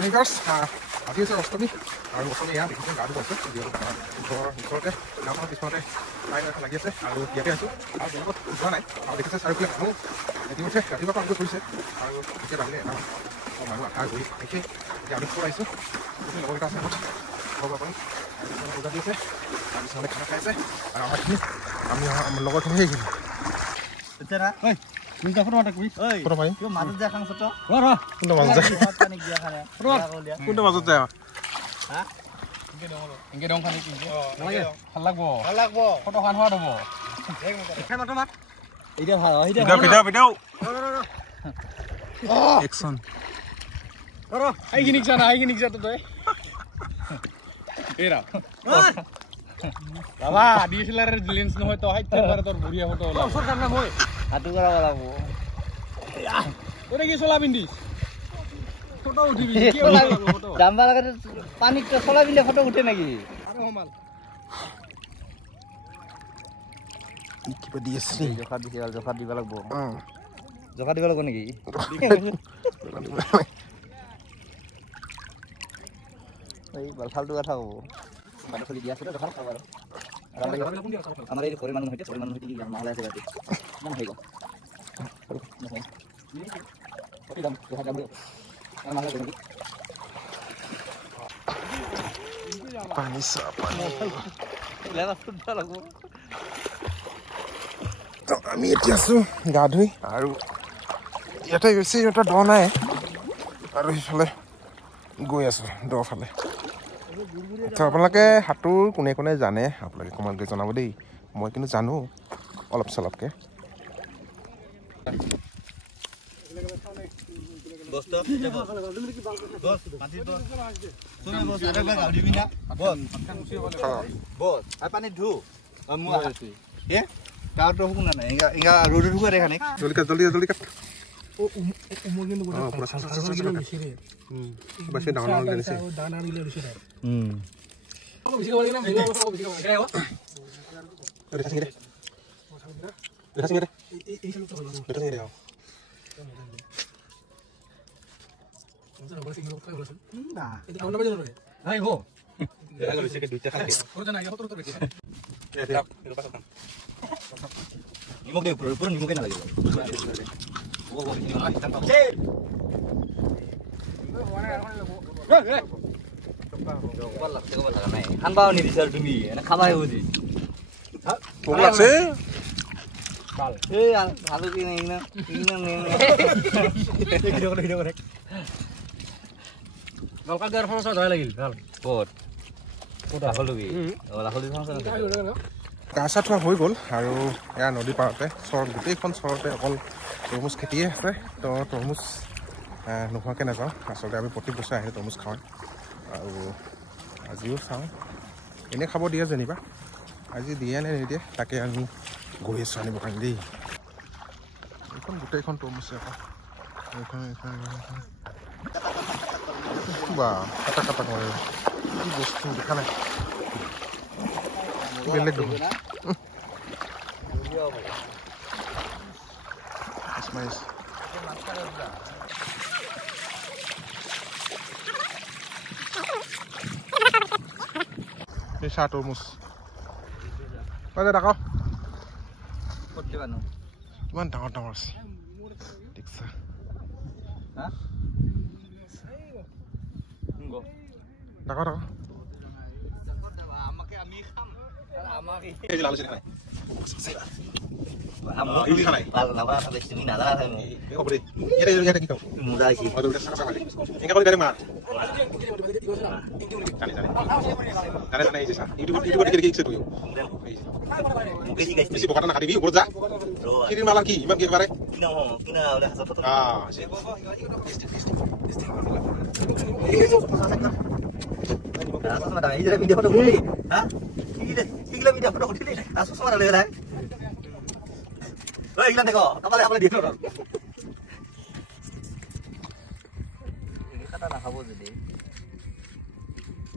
viewers আজি হৈছে অষ্টমী আৰু অষ্টমী এয়া দেখিছে গাটো পাইছে ওচৰতে গাঁওখনৰ পিছফালে লাইন এখন লাগি আছে আৰু ইয়াতে আছোঁ আৰু বেলেগত যোৱা নাই আৰু দেখিছে চাৰিওফালে মানুহ ইতিমধ্যে ৰাতিপুৱা পৰা কৰিছে আৰু এতিয়া লাগিলে এটা মানুহ আশা কৰি দেখি এতিয়া আমি খবৰ আহিছোঁ লগৰকেইটা আছে খবৰ পাৰিম পূজা দি আছে তাৰপিছতে খানা খাই আছে আৰু আমাৰখিনি আমি আমাৰ লগৰখিনি সেইখিনি ফটো মাৰিম মাজত যায় কোনটো মাজত যায় বাবা ডিএসএলআর এর লেন্স নহয় তো হাইতে পারে তোর বুড়িয়া ফটো ওলা সরকার না মই হাতু করা লাগবো ওরে কি সোলা বিন্দিস ফটো উঠিবি কি লাগবো ফটো জাম্বা লাগাতে পানিতে সোলা বিন্দে ফটো উঠে নাকি আরে হমাল কি বডি আছে জখা দিবা লাগবো জখা দিবা লাগবো নাকি এই ফালতু কথা কব মানে খুলি দিয়া আছে তো খারাপ খাবার আমার এই পরিমাণ হইতে কি মাল আছে গাতে নাম হইগো ওই দাম দেখা যাবে আর মাল আছে পানী লেলা ফুটবল লাগবো তো আমি এতিয়া আছো গা ধুই আৰু ইয়াতে বেছি এটা দ নাই আৰু সেইফালে গৈ আছো দ ফালে আচ্ছা আপোনালোকে সাঁতোৰ কোনে কোনে জানে আপোনালোকে কমেণ্ট জনাব দেই মই কিন্তু জানো অলপ চলপকে হানবাও নি দিছাল তুমি এনে খাবাই বুজি ভোক লাগছে এই ভালো কি নাই না ভিডিও করে নলকা দেওয়ার সমস্যা ধরে লাগিল ভাল কত কত হলবি ওলা হলবি সমস্যা গা চা ধোৱা হৈ গ'ল আৰু এয়া নদী পাৰতে গোটেইখন চৰতে অকল তৰমুজ খেতিয়ে আছে তো তৰমুজ নোহোৱাকৈ নাযাওঁ আচলতে আমি প্ৰতি বছৰে আহি তৰমুজ খাওঁ আৰু আজিও চাওঁ এনেই খাব দিয়ে যেনিবা আজি দিয়ে নে নিদিয়ে তাকে আমি গৈ আছোঁ আনিবৰ কাৰণে দেই এইখন গোটেইখন তৰমুজ আকৌ বা কাটা কাটা কৰে কি বস্তু দেখা নাই বেলেগ দেখোন এই চাহ তৰমুজ দেখো ইমান ডাঙৰ ডাঙৰ আছে দেখিছা দেখো দেখো দেখো কাপালে আপনি দিয়ে দাও কাটা না খাবো যদি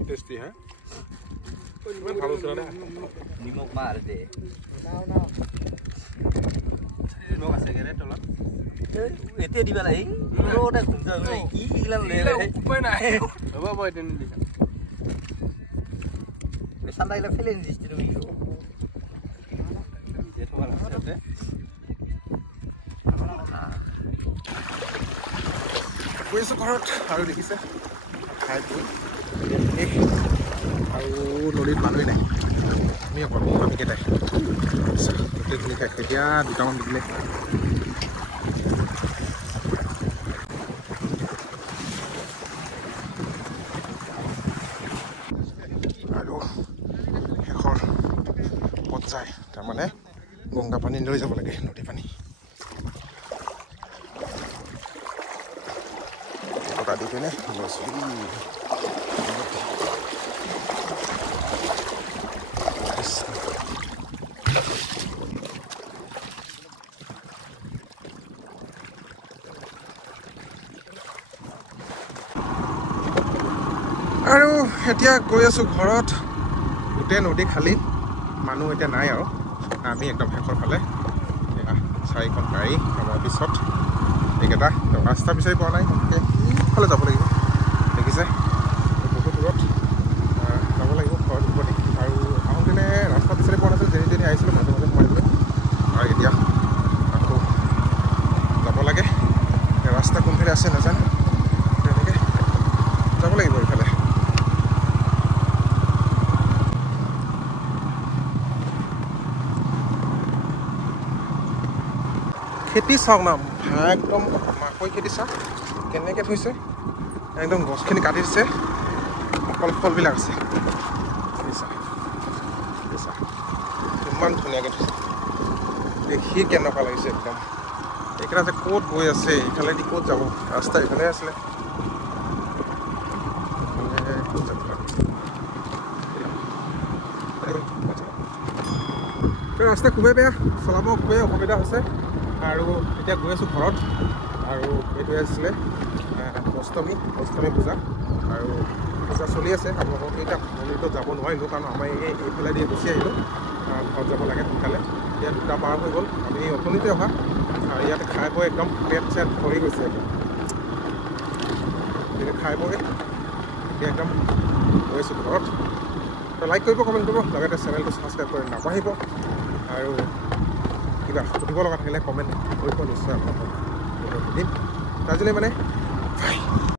টেস্টি হ্যাঁ ইমান ভালো ছিল না নিমক মার দে ব্লগ আছে গেৰে তলত এতে দিবা নাই পুরোটা ঘুমটা হই কি ইগলা লে উপায় নাই হ'ব বই দেন দিছা সাদা ইলা ফেলে দিছি তুমি যে তোমার আছে গৈছোঁ ঘৰত আৰু দেখিছে খাই বৈ আৰু নদীত মানুহেই নাই আমি অকল আমিকেইটাই গোটেইখিনি খাই এতিয়া দুটামান বিকিলে আৰু শেষৰ পৰ্যায় তাৰমানে গংগা পানী লৈ যাব লাগে নদী পানী di sini masih আৰু এতিয়া গৈ আছো ঘৰত গোটেই নদী খালী মানুহ এতিয়া নাই আৰু আমি একদম শেষৰ ফালে চাৰিখন গাড়ী আমাৰ পিছত এইকেইটা ৰাস্তা বিচাৰি পোৱা নাই ফালে যাব লাগিব দেখিছে বহুত দূৰত যাব লাগিব ঘৰত উভতি আৰু আহোঁতেনে ৰাস্তা বিচাৰি পোৱা নাছিল যেনি তেনি আহিছিলোঁ মাজে মাজে সোমাইছিলোঁ আৰু এতিয়া আকৌ যাব লাগে ৰাস্তা কোনফালে আছে নাজানো তেনেকৈ যাব লাগিব এইফালে খেতি চাওক না একদম মাকৈ খেতি চাওক কেনেকৈ থৈছে একদম গছখিনি কাটি দিছে অকল ফলবিলাক আছে ইমান ধুনীয়াকৈ থৈছে দেখি কেনেকুৱা লাগিছে একদম এইকেইটা যে ক'ত গৈ আছে ইফালেদি ক'ত যাব ৰাস্তা ইফালে আছিলে ৰাস্তা খুবেই বেয়া চলাব খুবেই অসুবিধা হৈছে আৰু এতিয়া গৈ আছোঁ ঘৰত আৰু এইটোৱে আছিলে অষ্টমী পূজা আৰু পূজা চলি আছে আপোনালোকক এতিয়া মন্দিৰটো যাব নোৱাৰিলোঁ কাৰণ আমাৰ এইফালে দি গুচি আহিলোঁ ঘৰত যাব লাগে সোনকালে এতিয়া দুটা পাৰ হৈ গ'ল আমি অথনিতে অহা আৰু ইয়াতে খাই বৈ একদম পেট চেট ভৰি গৈছে এতিয়া খাই বৈ এতিয়া একদম গৈছোঁ ঘৰত লাইক কৰিব কমেণ্ট কৰিব লগতে চেনেলটো ছাবস্ক্ৰাইব কৰি নাপাহৰিব আৰু কিবা সুধিব লগা থাকিলে কমেণ্ট কৰিব নিশ্চয় আপোনালোকক দিম আজিলৈ মানে